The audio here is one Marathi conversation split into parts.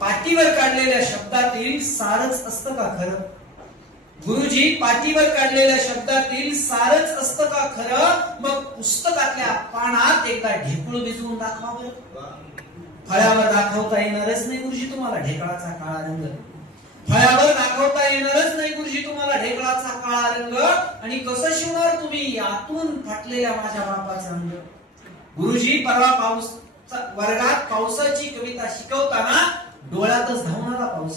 पाटीवर काढलेल्या शब्दातील सारच असतं का खरं? गुरुजी, पाटीवर काढलेल्या शब्दातील सारच असतं का खरं? मग पुस्तकातल्या पानात एकदा ढेकूळ भिजवून दाखवा बरं. फळ्यावर दाखवता येणारच नाही गुरुजी तुम्हाला ढेकळाचा काळा रंग. फळ्यावर दाखवता येणारच नाही गुरुजी तुम्हाला ढेकळाचा काळा रंग. आणि कसं शिवणार तुम्ही आतून फाटलेल्या माझ्या बापाचा अंग? गुरुजी, परवा वर्गात पावसाची कविता शिकवताना डोळ्यातच धावून आला पाऊस.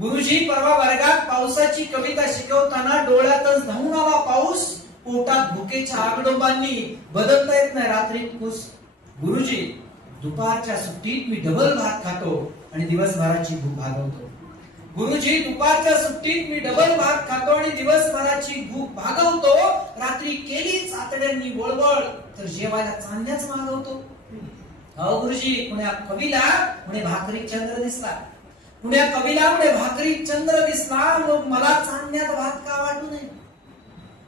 गुरुजी, परवा वर्गात पावसाची कविता शिकवताना डोळ्यातच धावून आला पाऊस. पोटात भुकेच्या आगडोबांनी बदलता येत नाही रात्रीत कुस. गुरुजी, दुपारच्या सुट्टीत मी डबल भात खातो आणि दिवसभराची भूक भागवतो. गुरुजी, दुपारच्या सुट्टीत मी डबल भात खातो आणि दिवसभराची भूक भागवतो. रात्री केलीच आतड्यांनी वळवळ तर जेवायला चांदण्याच मागवतो. अहो गुरुजी, पुण्या कवीला म्हणे भाकरी चंद्र दिसला. पुण्या कवीला म्हणे भाकरी चंद्र दिसला. मग मला चांदण्यात भात का वाटू नये?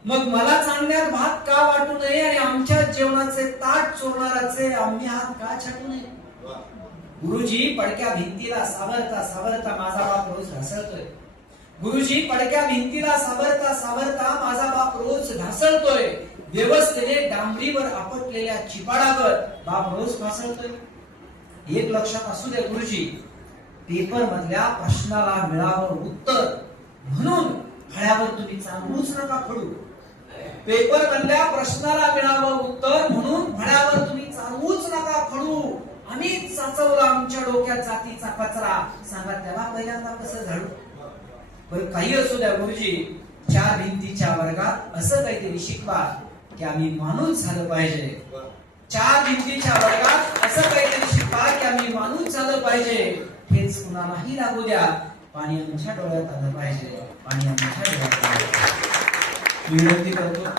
मग मला चांदण्यात भात का वाटू नये? आणि आमच्या जेवणाचे ताट चोरणाराचे आम्ही हात का छाटू नये? गुरुजी, पडक्या भिंतीला सावरता सावरता माझा बाप रोज ढासळतोय. गुरुजी, पडक्या भिंतीला सावरता सावरता माझा बाप रोज ढासळतोय. व्यवस्थेने डांबरीवर आपटलेल्या चिपाडावर बाप रोज फासळतोय. एक लक्षात असू दे गुरुजी, पेपर मधल्या प्रश्नाला मिळावं उत्तर म्हणून फळ्यावर तुम्ही चांगूच नका खडू. पेपर मधल्या प्रश्नाला मिळावं उत्तर म्हणून फळ्यावर तुम्ही चांगूच नका खडू. आम्हीच साचवला आमच्या डोक्यात जातीचा कचरा. सांगा त्याला पहिल्यांदा कसं झाडू? बरं, काही असू द्या गुरुजी, चार भिंतीच्या वर्गात असं काहीतरी शिकवा की आम्ही माणूस झालं पाहिजे. चार भिंतीच्या वर्गात असं काहीतरी शिकवा की आम्ही माणूस झालं पाहिजे. हेच कुणालाही लागू द्या, पाणी आमच्या डोळ्यात आलं पाहिजे. पाणी आमच्या डोळ्यात आलं पाहिजे. विनंती करतो